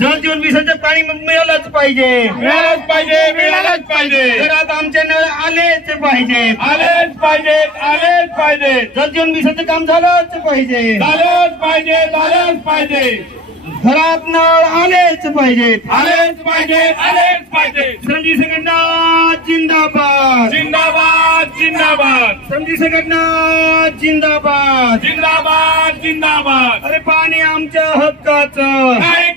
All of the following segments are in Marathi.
जल जीवन मिशनचं पाणी मिळालंच पाहिजे. मिळालंच पाहिजे मिळालंच पाहिजे. घरात आमच्या नळ आलेच पाहिजे. आलेच पाहिजे आलेच पाहिजे. जल जीवन मिशनचं काम झालंच पाहिजे. झालंच पाहिजे झालंच पाहिजे. घरात नळ आलेच पाहिजेत आलेच पाहिजे आलेच पाहिजे. संधी संघटना जिंदाबाद. जिंदाबाद जिंदाबाद. संधी संघटना जिंदाबाद. जिंदाबाद जिंदाबाद. अरे पाणी आमच्या हक्काचं. नाही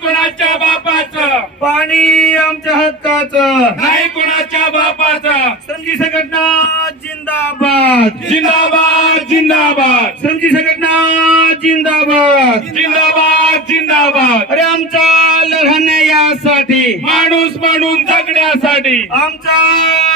पाणी आमच्या हक्काचं. नाही कुणाच्या बापाचं. संधी संघटना जिंदाबाद. जिंदाबाद जिंदाबाद. संधी संघटना जिंदाबाद. जिंदाबाद जिंदाबाद. अरे आमचा लढा यासाठी. माणूस म्हणून जगण्यासाठी. आमचा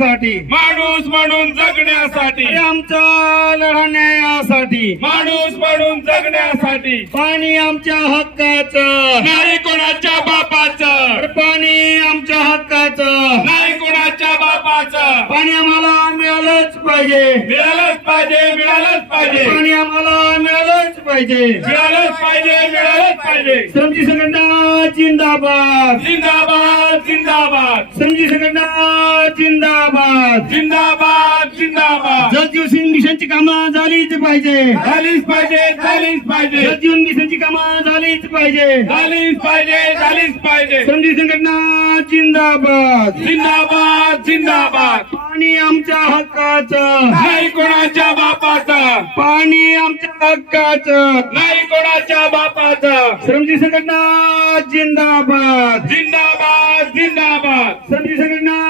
लढा यासाठी माणूस म्हणून जगण्यासाठी. आमचा लढा यासाठी माणूस म्हणून जगण्यासाठी. पाणी आमच्या हक्काचं. नाही कोणाच्या बापाचं. पाणी आमच्या हक्काचं. नाही कोणाच्या बापाचं. पाणी आम्हाला मिळालंच पाहिजे. मिळालंच पाहिजे मिळालंच पाहिजे. पाणी आम्हाला मिळालंच पाहिजे. मिळालंच पाहिजे मिळालंच पाहिजे. श्रमजी संघटना जिंदाबाद. जिंदाबाद. जिंदाबाद श्रमजी संघटना जिंदाबाद. जिंदाबाद. जलजीवन मिशनची कामं झालीच पाहिजे. झालीच पाहिजे झालीच पाहिजे. जलजीवन मिशनची कामं झालीच पाहिजे. झालीच पाहिजे झालीच पाहिजे. श्रमजी संघटना जिंदाबाद. जिंदाबाद जिंदाबाद. पाणी आमच्या हक्काचं. नाही कोणाच्या बापाचं. पाणी आमच्या हक्काचं. नाही कोणाच्या बापाचं. श्रमजी संघटना जिंदाबाद. जिंदाबाद जिंदाबाद. श्रमजी संघटना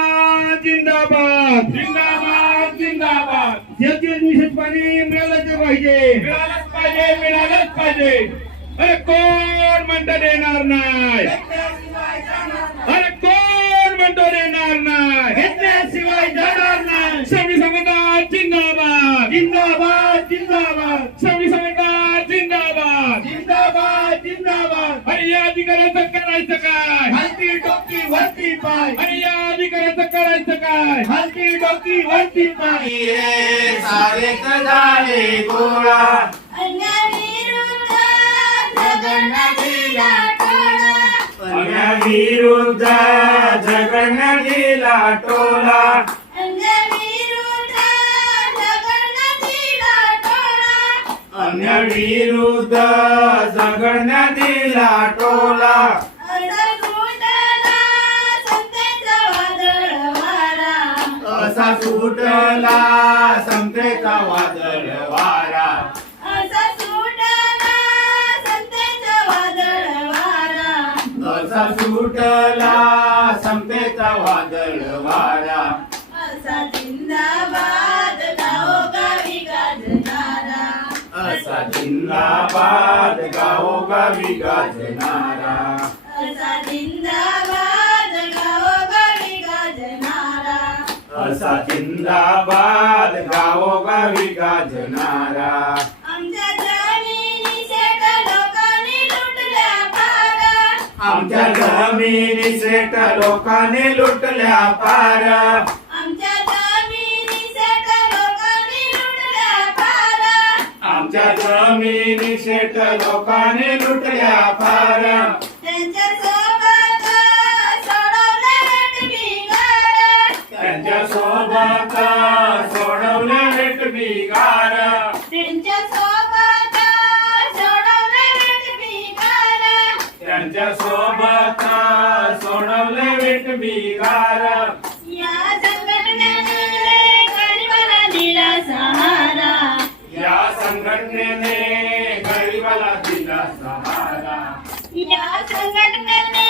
जिंदाबाद. जिंदाबाद जिंदाबाद. मिशन पाणी मिळालंच पाहिजे. मिळालंच पाहिजे मिळालंच पाहिजे. अरे कोण म्हणतो देणार नाही? अरे कोण म्हणतो देणार नाही? घेतल्याशिवाय अरे या अधिकाऱ्याचं करायचं काय? हलती डोकी वरती पाय सारे झाले गोळा. अन्याविरुद्ध झगडण्यात गेला टोळा अन्याविरुद्ध झगडण्यात गेला टोला. असा सुटला संतेचा वादळ वारा. असा सुटला सत्तेचा वादळ वारा. असा सुटला संतेचा वादळ वारा. असा जिंदाबाद गावोगावी गाजणारा. असा जिंदाबाद गावोगावी गाजणारा. असा जिंदाबाद गावोगावी गाजणारा. आमच्या आमच्या जमिनी सेट लोकांनी लुटल्या पार. आमच्या जमिनी सेट लोकांनी लुटल्या पार. त्यांच्यासोबत सोडवले भेट बिगार. या संघटनेने गरिबाला दिला सहारा. या संघटनेने गरिबाला दिला सहारा. या संघटनेने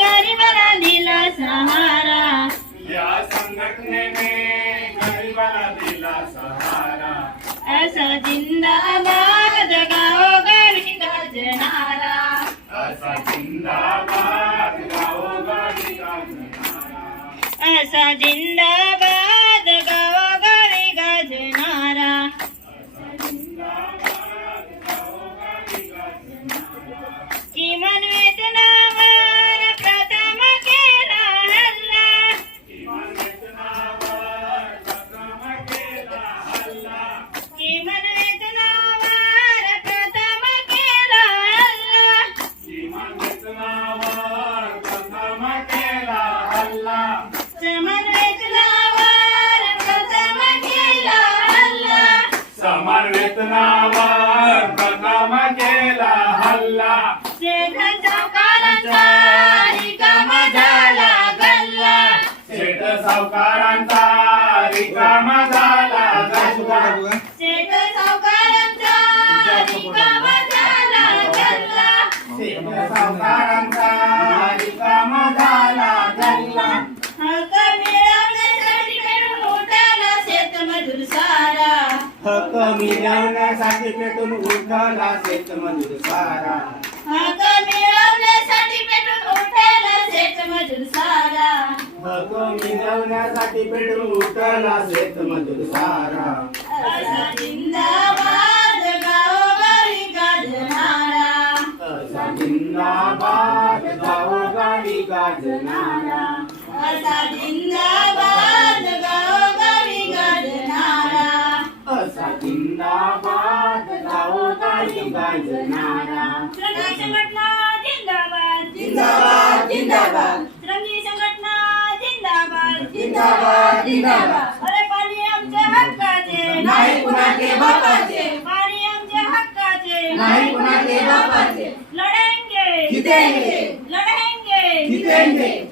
गरिबाला दिला सहारा. या संघटनेने गरिबाला दिला सहारा. असा जिंदाबाद असा वेतनावर प्रथम केला मिळवण्यासाठी पेटून उठला शेतमजूर सारा. हक्क मिळवण्यासाठी पेटून उठाला शेतमजूर सारा. हक्क मिळवण्यासाठी पेटून उठला शेतमजूर सारा. असा जिंदाबाद गावोगावी गाजणारा. असा जिंदाबाद गावोगावी गाजणारा. असा जिंदाबाद जिंदाबाद. श्रमिक संघटना जिंदाबाद जिंदाबाद, जिंदाबाद. अरे पाणी आमच्या हक्काचे नाही कुणाचे बापाचे. पाणी आमच्या हक्काचे नाही कुणाचे बापाचे. लढेंगे जितेंगे. लढेंगे जितेंगे. लढेंगे जितेंगे.